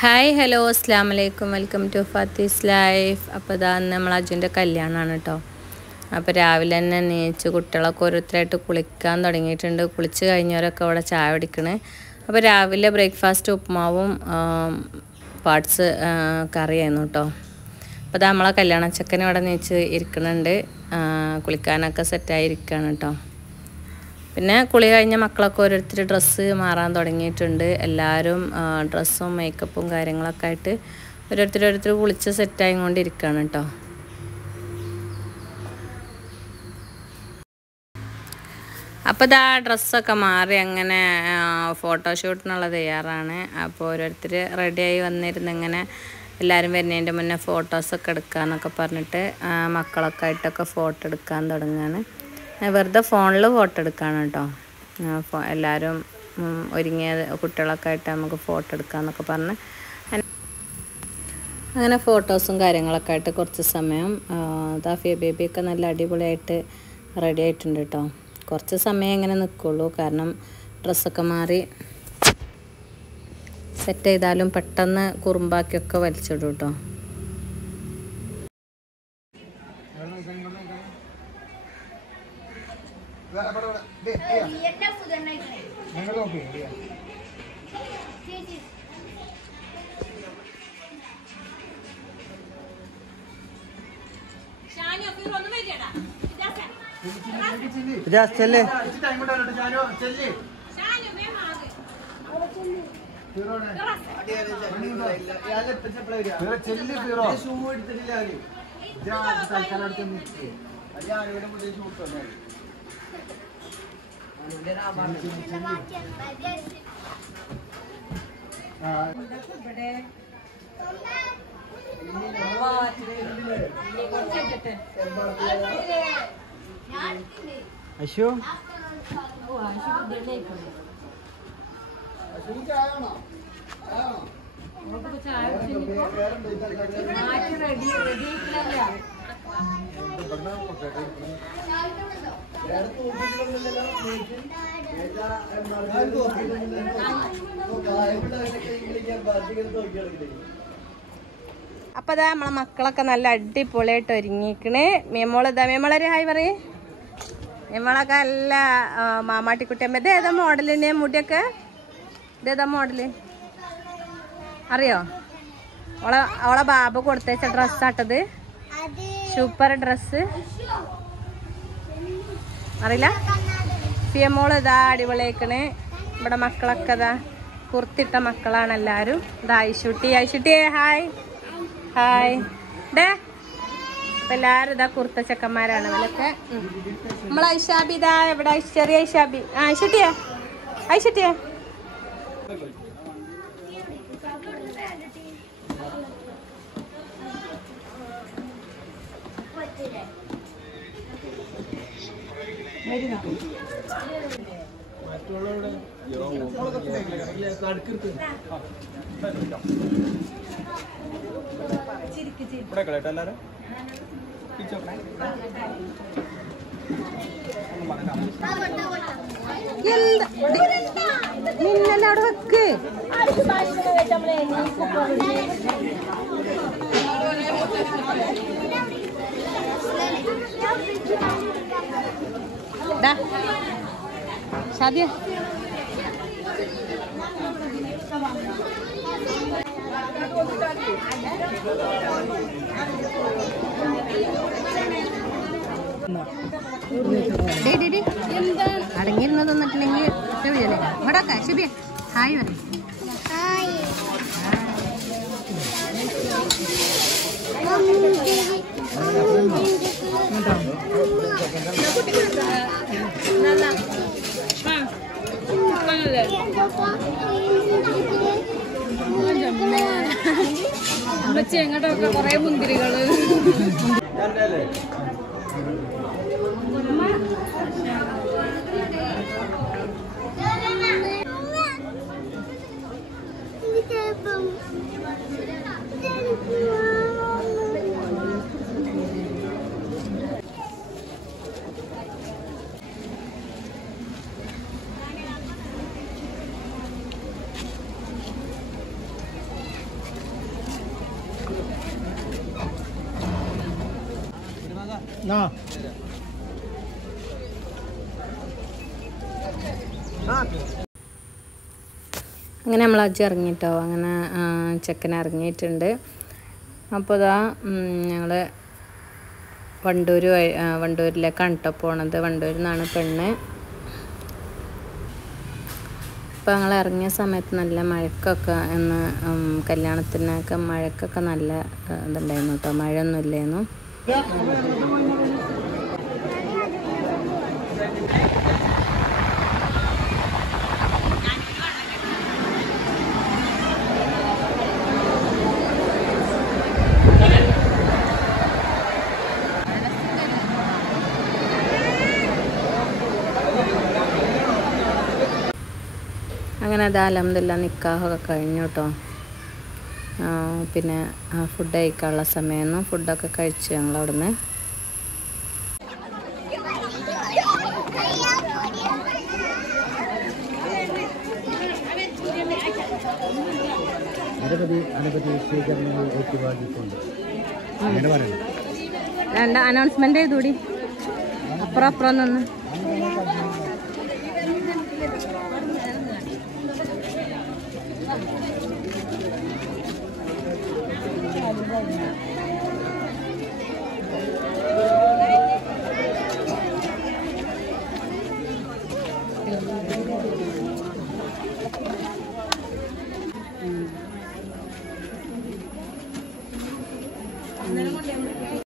Hi hello അസ്സാം വലൈക്കും welcome to Fathi's life. അപ്പോൾ ഇതാ നമ്മൾ അജുൻ്റെ കല്യാണമാണ് കേട്ടോ. അപ്പോൾ രാവിലെ തന്നെ എണീച്ച് കുട്ടികളൊക്കെ ഓരോരുത്തരായിട്ട് കുളിക്കാൻ തുടങ്ങിയിട്ടുണ്ട്. കുളിച്ച് കഴിഞ്ഞവരൊക്കെ അവിടെ ചായ കുടിക്കണേ. അപ്പോൾ രാവിലെ ബ്രേക്ക്ഫാസ്റ്റ് ഉപ്പുമാവും പാർട്സ് കറിയായിരുന്നു കേട്ടോ. അപ്പോൾ ഇതാ നമ്മളെ കല്യാണ ചെക്കനും അവിടെ എണീച്ച് ഇരിക്കുന്നുണ്ട്. കുളിക്കാനൊക്കെ സെറ്റായി ഇരിക്കുകയാണ് കേട്ടോ. പിന്നെ കുളി കഴിഞ്ഞ മക്കളൊക്കെ ഓരോരുത്തർ ഡ്രസ്സ് മാറാൻ തുടങ്ങിയിട്ടുണ്ട്. എല്ലാവരും ഡ്രസ്സും മേക്കപ്പും കാര്യങ്ങളൊക്കെ ആയിട്ട് ഓരോരുത്തർ കുളിച്ച് സെറ്റായി കൊണ്ടിരിക്കുകയാണ് കേട്ടോ. അപ്പോൾ ഇതാ ഡ്രസ്സൊക്കെ മാറി അങ്ങനെ ഫോട്ടോഷൂട്ടിനുള്ള തയ്യാറാണ്. അപ്പോൾ ഓരോരുത്തർ റെഡിയായി വന്നിരുന്ന് ഇങ്ങനെ എല്ലാവരും വരുന്നതിൻ്റെ മുന്നേ ഫോട്ടോസൊക്കെ എടുക്കാമെന്നൊക്കെ പറഞ്ഞിട്ട് മക്കളൊക്കെ ആയിട്ടൊക്കെ ഫോട്ടോ എടുക്കാൻ തുടങ്ങുകയാണ്. വെറുതെ ഫോണിൽ ഫോട്ടോ എടുക്കുകയാണ് കേട്ടോ. എല്ലാവരും ഒരുങ്ങിയ കുട്ടികളൊക്കെ ആയിട്ട് നമുക്ക് ഫോട്ടോ എടുക്കാമെന്നൊക്കെ പറഞ്ഞ് അങ്ങനെ ഫോട്ടോസും കാര്യങ്ങളൊക്കെ ആയിട്ട് കുറച്ച് സമയം ദാഫിയ ബേബിയൊക്കെ നല്ല അടിപൊളിയായിട്ട് റെഡി ആയിട്ടുണ്ട് കേട്ടോ. കുറച്ച് സമയം ഇങ്ങനെ നിൽക്കുള്ളൂ, കാരണം ഡ്രസ്സൊക്കെ മാറി സെറ്റ് ചെയ്താലും പെട്ടെന്ന് കുറുമ്പാക്കിയൊക്കെ വലിച്ചിടും കേട്ടോ. അശു അപ്പോൾ അതാ നമ്മളെ മക്കളൊക്കെ നല്ല അടിപൊളിയായിട്ട് ഒരുങ്ങിക്കണേ. മേമോളിതാ, മേമോളൊരു ഹായ് പറയേ. മേമോളൊക്കെ നല്ല മാമാട്ടിക്കുട്ടിയമ്മ. ഇത് ഏതാ മോഡലിൻ്റെ മുടിയൊക്കെ? ഇതേതാ മോഡല് അറിയോ? അവളെ ബാബു കൊടുത്തേച്ച ഡ്രസ്സാട്ടത്. സൂപ്പർ ഡ്രസ്സ് അറിയില്ല. സിയമോള് ഇതാ അടിപൊളിയാക്കണേ. ഇവിടെ മക്കളൊക്കെ ഇതാ കുർത്തിട്ട മക്കളാണ് എല്ലാവരും. ഇതാ ഐശുട്ടിയെ ഹായ് ഹായ് ഡേ. അപ്പം എല്ലാവരും ഇതാ കുർത്ത ചെക്കന്മാരാണ് ഇവരൊക്കെ. നമ്മളെ ഐഷാബി ഇതാ ഇവിടെ, ചെറിയ ഐഷാബി. ഐശുട്ടിയെ നിന്നല്ല അവിടെ വെക്ക്. ഷാദിയ അടങ്ങിയിരുന്നത് തന്നിട്ടില്ലെങ്കിൽ ഇവിടൊക്കെ ശുഭിയ ഹായ് പറയും. എങ്ങോട്ടൊക്കെ കൊറേ മുന്തിരികള്. അങ്ങനെ നമ്മൾ അജ്ജ് ഇറങ്ങിട്ടോ. അങ്ങനെ ചെക്കൻ ഇറങ്ങിയിട്ടുണ്ട്. അപ്പോൾ ഇതാ ഞങ്ങൾ വണ്ടൂരിലേക്കാണ് കേട്ടോ പോണത്. വണ്ടൂരിൽ നിന്നാണ് പെണ്ണ്. അപ്പോൾ ഞങ്ങൾ ഇറങ്ങിയ സമയത്ത് നല്ല മഴക്കൊക്കെ കല്യാണത്തിനൊക്കെ മഴക്കൊക്കെ നല്ല ഇതുണ്ടായിരുന്നു കേട്ടോ. മഴയൊന്നും ഇല്ലായിരുന്നു. അങ്ങനെ അത് അൽഹംദുലില്ലാ നിക്കാഹൊക്കെ കഴിഞ്ഞു കേട്ടോ. പിന്നെ ഫുഡ് കഴിക്കാനുള്ള സമയമായിരുന്നു. ഫുഡൊക്കെ കഴിച്ചു ഞങ്ങൾ അവിടുന്ന്. രണ്ട് അനൗൺസ്മെന്റ് ചെയ്തൂടി. അപ്പുറം നിന്ന്